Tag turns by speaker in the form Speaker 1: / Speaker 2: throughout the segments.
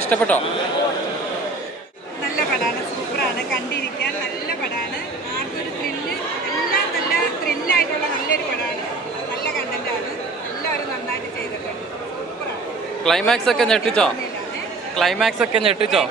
Speaker 1: ഇഷ്ടപ്പെട്ടോ?
Speaker 2: നല്ല പടാണ് സൂപ്പറാണ്. കണ്ടിരിക്കാൻ നല്ല പടാണ്. ആർക്കൊരു ത്രില്ല് എല്ലാം നല്ല ത്രില്ലായിട്ടുള്ള നല്ലൊരു പടാണ്. നല്ല കണ്ടന്റാണ് എല്ലാവരും നന്നായിട്ട് ചെയ്തിട്ടുണ്ട്.
Speaker 1: ക്ലൈമാക്സ് ഒക്കെ ഞെട്ടിച്ചോ? ക്ലൈമാക്സ് ഒക്കെ ഞെട്ടിച്ചോ?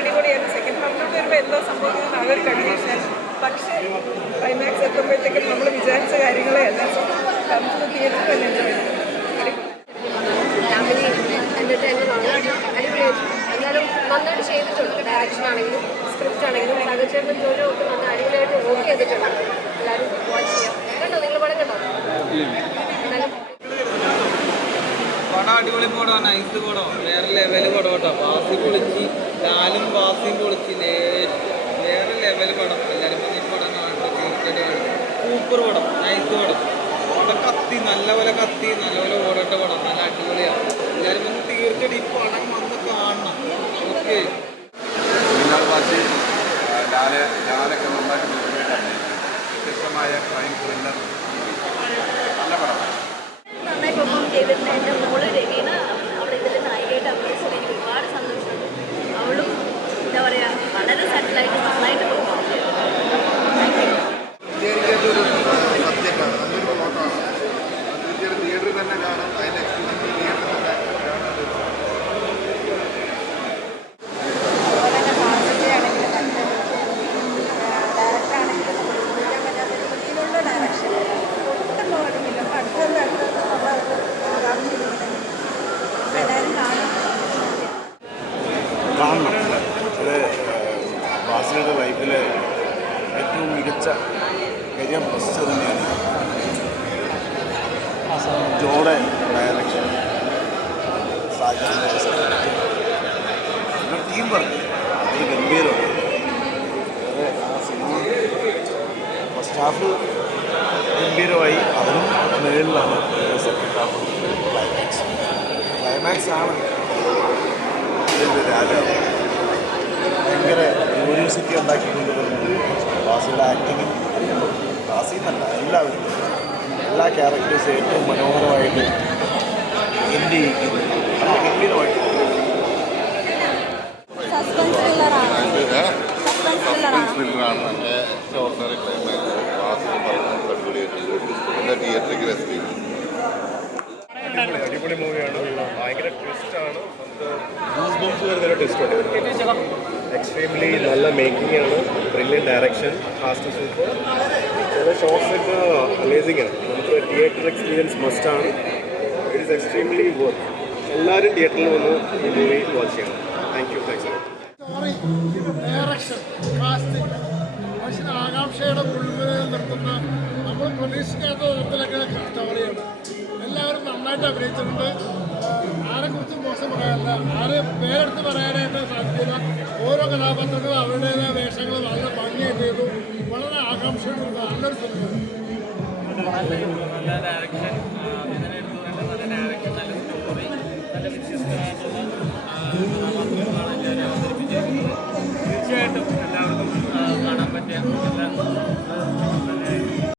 Speaker 3: അടിപൊളിയായിരുന്നു. സെക്കൻഡ് ഹാഫിലോട്ട് വരുമ്പോൾ എന്തോ സംഭവിക്കുന്നത് അതൊരു കൺഫ്യൂഷൻ പക്ഷേ ക്ലൈമാക്സ് എത്തുമ്പോഴത്തേക്കും നമ്മൾ വിചാരിച്ച കാര്യങ്ങളെ എല്ലാം നമുക്ക് തിയേറ്ററിൽ തന്നെ എൻജോയ്
Speaker 4: എല്ലാവരും നന്നായിട്ട് ചെയ്തിട്ടുണ്ട്. ഡയറക്ഷൻ ആണെങ്കിലും സ്ക്രിപ്റ്റ് ആണെങ്കിലും സാഗച്ചേട്ടൻ ജോലി ഒക്കെ അടിപൊളിയായിട്ട് വർക്ക് ചെയ്തിട്ടുണ്ട്. എല്ലാവരും വാച്ച് ചെയ്യാം. കണ്ടോ? നിങ്ങൾ പടം കണ്ടോ?
Speaker 5: പടം അടിപൊളി പടം നൈസ് പടം. വേറെ ലെവൽ പടം കേട്ടോ. ബാസി പൊളിച്ച് ലാലും വാസിയും പൊളിച്ച് ലേ- വേറെ ലെവൽ പടം. എല്ലാവരും ഈ പടം കാണുമ്പോൾ തീർച്ചയായിട്ടും സൂപ്പർ പടം. നൈസ് പടം. പടം കത്തി നല്ലപോലെ കത്തി നല്ലപോലെ ഓടേണ്ട പടം. നല്ല അടിപൊളിയാണ്. എല്ലാവരും വന്ന് തീർച്ചയായിട്ടും ഈ പടം വന്ന് കാണണം. ഓക്കെ
Speaker 6: ഞാനൊക്കെ നന്നായിട്ട് വ്യത്യസ്തമായ ക്രൈം ത്രില്ലർ നല്ല പടം.
Speaker 4: നന്നായി പെർഫോം ചെയ്തിട്ടുണ്ട് എന്റെ മോൾ രവീണ അവിടെ ഇതിൽ നായികയായിട്ട് അഭിനയിച്ചത് എനിക്ക് ഒരുപാട് സന്തോഷമുണ്ട് അവളും എന്താ പറയുക വളരെ സെറ്റിലായിട്ട് നന്നായിട്ട് പെർഫോം ചെയ്തു താങ്ക് യു
Speaker 6: വിദ്യാർത്ഥികളുടെ ഒരു സബ്ജക്റ്റാണ് നല്ലൊരു പ്ലോട്ടാണ് തീർച്ചയായിട്ടും തിയേറ്ററിൽ തന്നെ കാണാം അതിന്റെ എക്സ്പീരിയൻസ് തിയേറ്ററിൽ തന്നെ കാണാൻ
Speaker 2: അതുപോലെ തന്നെ മാർക്കറ്റ് ആണെങ്കിലും നല്ല ഡയറക്റ്റ് ആണെങ്കിലും നമുക്ക് ചിന്തിക്കാൻ പറ്റാത്ത രീതിയിലുള്ള ഡയറക്ഷൻ ഒട്ടും പോകണമെന്നില്ല അപ്പം അടുത്തത് അടുത്തത് നമ്മൾ ആകാംക്ഷ എല്ലാവരും കാണും
Speaker 7: കാണണം. അത് ബാസിലയുടെ ലൈഫിലെ ഏറ്റവും മികച്ച കരിയർ ബസ് തന്നെയാണ് ജോടെ ഡയറക്ഷൻ ടീം വർക്ക് അതിൽ ഗംഭീരമാണ്. ആ സിനിമ ഫസ്റ്റ് ഹാഫ് ഗംഭീരമായി. അതിനും മേളിലാണ്. സെക്കൻഡ് ഹാഫ് ക്ലൈമാക്സ് ക്ലൈമാക്സ് ആണ്. ഇതിന്റെ രാജാവ് ഭയങ്കര ക്യൂരിയോസിറ്റി ഉണ്ടാക്കിക്കൊണ്ട് വരുന്നത് ബാസിയുടെ ആക്ടിങ്ങും ബാസി എന്നല്ല എല്ലാവരും. എല്ലാ ക്യാരക്ടേഴ്സും ഏറ്റവും മനോഹരമായിട്ട് എന്റെ നല്ല ഗംഭീരമായിട്ട്
Speaker 2: ത്രില്ലറാണ്
Speaker 6: നല്ല എക്സ്ട്രോർഡിനറി ക്ലൈമാക്സ് ബാസിയും പെർഫോമൻസ് അടിപൊളിയായിട്ടുണ്ട് നല്ല തിയേറ്ററിലേക്ക് രസിക്കും
Speaker 7: അടിപൊളി അടിപൊളി മൂവിയാണ്. ഭയങ്കര ട്വിസ്റ്റ് ഉണ്ട്. എക്സ്ട്രീംലി നല്ല മേക്കിംഗ് ആണ്. ബ്രില്യൻ ഡയറക്ഷൻ ഫാസ്റ്റ് സൂപ്പർ ചില ഷോർട്സ് ഒക്കെ അമേസിംഗ് ആണ്. നമുക്ക് തിയേറ്റർ എക്സ്പീരിയൻസ് മസ്റ്റ് ആണ്. ഇറ്റ് ഈസ് എക്സ്ട്രീംലി വർക്ക് എല്ലാവരും തിയേറ്ററിൽ വന്ന് ഈ മൂവി വാച്ച് ചെയ്യണം. Thank you thanks
Speaker 8: direction casting മനുഷ്യൻ ആകാംക്ഷയുടെ മുഴുവൻ നിർത്തുന്ന. നന്നായിട്ട് അഭിനയിച്ചിട്ടുണ്ട്? ആരെക്കുറിച്ചും മോശം പറയാനില്ല. ആരെ പേരെടുത്ത് പറയാനായിട്ട് സാധിക്കില്ല. ഓരോ കഥാപാത്രങ്ങളും അവരുടേതായ വേഷങ്ങൾ വളരെ ഭംഗിയായി ചെയ്തു. വളരെ ആകാംക്ഷയുണ്ട് നല്ലൊരു സിനിമ
Speaker 5: നല്ല ഡയറക്ഷൻ നല്ല തീർച്ചയായിട്ടും എല്ലാവർക്കും കാണാൻ പറ്റിയ നല്ല